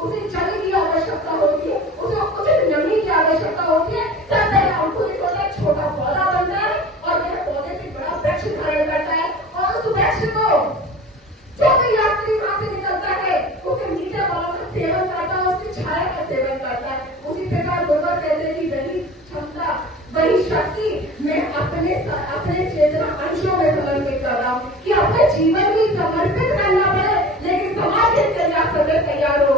उसे जल की आवश्यकता होती है, उसे उचित नमी की आवश्यकता होती है। तब वह अंकुरित होता है, छोटा पौधा बनता है और वह पौधे से बड़ा वृक्ष धारण करता है। और उस वृक्ष को जो भी यात्री वहां से निकलता है उसके नीचे वालों का सेवन करता है, उसकी छाया का सेवन करता है। उसी प्रकार गुरुवर कहते हैं कि वही क्षमता, वही शक्ति मैं अपने चेतना अंशों में समर्पित कर रहा हूँ कि अपने जीवन भी समर्पित करना पड़े, लेकिन समाज के लिए तैयार हो।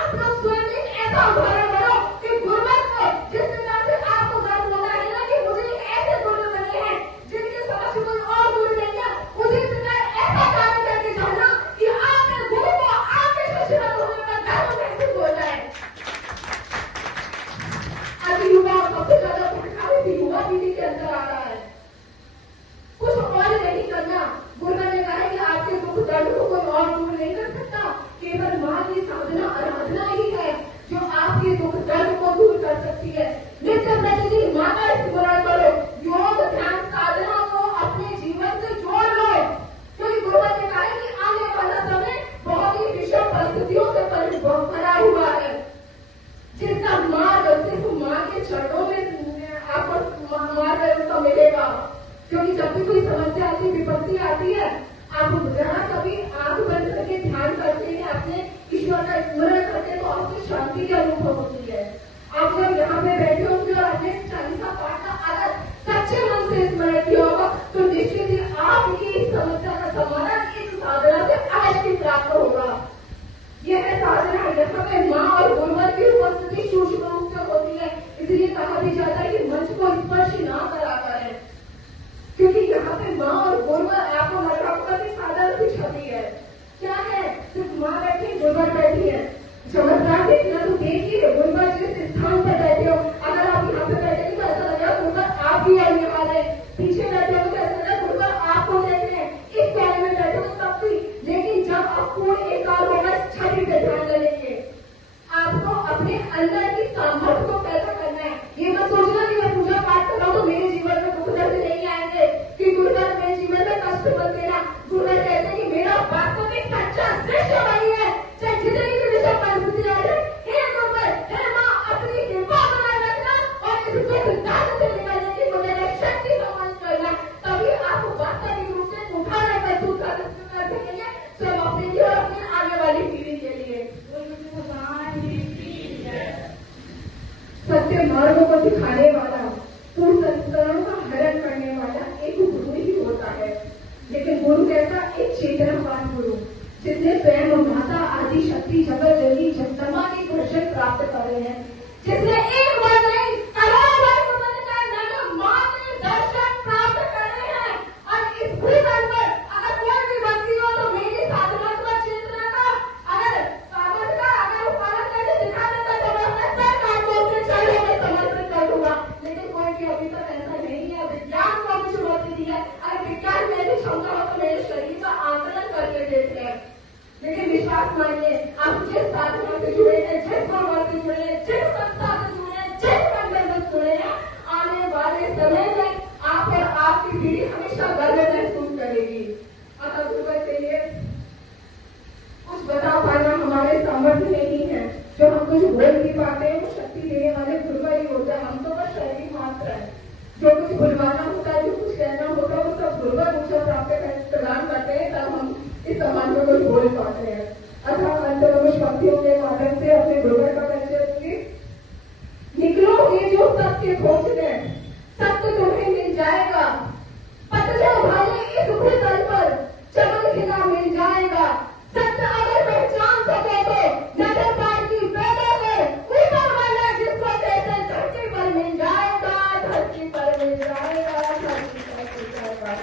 आप लोग स्वयं एक ऐसा उदाहरण बनो कि गुरुवर को जिस प्रकार से आपको गर्व होता है ना कि मुझे ऐसे गुरु बने हैं जिनके समक्ष कोई और गुरु नहीं है, उसी प्रकार ऐसा कार्य करके जाना कि आपके गुरु को आपके शिष्य होने का गर्व महसूस हो जाए। आज युवा सबसे ज्यादा भटकावे युवा पीढ़ी के अंदर आ रहा है। कुछ और नहीं करना। गुरुवर ने कहा है कि आपके दुख दर्द को कोई और दूर नहीं कर सकता, केवल मां की साधना आराधना ही है जो आपके दुख दर्द को दूर कर सकती है। नित्य प्रतिदिन मां का स्मरण करो, योग ध्यान साधना को अपने जीवन से जोड़ लो, क्योंकि गुरुवर ने कहा है कि आने वाला समय बहुत ही विषम परिस्थितियों से भरा हुआ है, जिसका मार्ग सिर्फ मां के चरणों में आपको मार्ग उसका मिलेगा। क्योंकि जब भी कोई समस्या आती, विपत्ति आती है, आप जहाँ कभी आंख बंद करके ध्यान करते हैं, अपने ईश्वर का स्मरण करते हैं, तो आपको शांति का अनुभव होती है। आप जब यहाँ पे बैठे होंगे और अपने 40 पाठ का अगर सच्चे मन से स्मरण किया होगा तो निश्चित ही आपकी इस समस्या का समाधान इस साधना से अवश्य प्राप्त होगा। यह साधना यहाँ पे माँ और गुरुवर की उपस्थिति सूक्ष्म रूप से होती है, इसलिए कहा भी जाता है कि मंच को स्पर्श ना करा करें, क्योंकि यहाँ पे माँ और गुरुवर आपको मर्यादा की साधन की छवि है। क्या है? सिर्फ माँ बैठी, गुरुवर बैठी है। चमत्कार देखना तो देखिए, गुरुवर जिस स्थान पर बैठे हो, अगर आप यहाँ पे बैठे तो ऐसा लग रहा है गुरुवर आप भी आने वाले, पीछे बैठे हो तो ऐसा लग रहा है गुरुवर आपको देख रहे हैं, इस प्यारे में बैठे हो तब भी। लेकिन जब आप पूर्ण एकाग्र होगा, छवि पे ध्यान लगेंगे, आपको अपने अंदर की सामर्थ्य को पैदा करना है। ये मत सोचना कि मैं पूजा पाठ कर रहा हूँ तो मेरे जीवन में दुख दर्द नहीं आएंगे, कि गुरुवर मेरे जीवन में कष्ट मत देना। गुरुवर कहते हैं कि मेरा वास्तविक सच्चा दृश्य वही है, चाहे जितनी भी विषम परिस्थिति आ जाए, हे गुरुवर, हे माँ, अपनी कृपा बनाए रखना और इस दुख दर्द से निकलने की मुझे शक्ति प्रदान करना, तभी आप वास्तविक रूप से उठाना महसूस कर सकेंगे, स्वयं अपने लिए और अपनी आने वाली पीढ़ी के लिए। सत्य मार्ग को दिखाने वाला, पूर्ण संस्करणों का हरण करने वाला एक गुरु ही होता है। लेकिन गुरु कैसा? एक चेतनावान गुरु, जिसने स्वयं माता आदि शक्ति जगत जननी जगदम्बा के दर्शन प्राप्त करे हैं, जिसने एक बार नहीं करोड़ों बार मां के दर्शन प्राप्त करे हैं। और इस भूतल पर अगर कोई भी व्यक्ति हो तो मेरी साधनात्मक चेतना का अगर सामर्थ का अगर पालन करके दिखा देता तो मैं अपने सर काट को उसके चरणों में समर्पित कर दूंगा। लेकिन कोई भी अभी तक ऐसा नहीं है। विज्ञान को भी चुनौती दी है, अगर विज्ञान में भी क्षमता हो तो मेरे शरीर का आकलन करके देख रहे हैं। लेकिन विश्वास मानिए, आप जिस साधना से जुड़े हैं, जिस भगवान से जुड़े हैं, जिस संस्था से जुड़े हैं, जिस मंदिर से जुड़े हैं, आने वाले समय में आप और आपकी पीढ़ी हमेशा गर्व महसूस करेगी। अतः गुरुवर के लिए कुछ बता पाना हमारे सामर्थ्य नहीं है, जो हम कुछ बोल नहीं पाते हैं, वो शक्ति देने वाले गुरुवर ही होता है। हम तो बस शरीर मात्र है। जो कुछ बुलवाना होता है, जो कुछ कहना होता है, वो सब गुरुवर मुझे प्राप्त प्रदान करते हैं, तब हम इस समाज में कुछ बोल पाते हैं। अतः अंत में कुछ पंक्तियों के माध्यम से अपने गुरुवर का परिचय दूंगी। निकलो ये जो सत्य खोजने, सत्य तुम्हें मिल जाएगा। पतझड़ भाले इस भूतल पर चमन खिला मिल जाएगा। सत्य अगर पहचान सके तो नजर पार की पैदा में ऊपर वाला जिसको कहते धरती पर मिल जाएगा, धरती पर मिल जाएगा, धरती पर मिल जाएगा।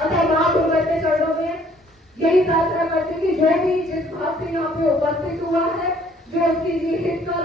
अतः मां गुरुवर के चरणों में यही प्रार्थना करती कि जो भी जिस भाव से यहाँ पे उपस्थित हुआ है, जो उसकी निहित का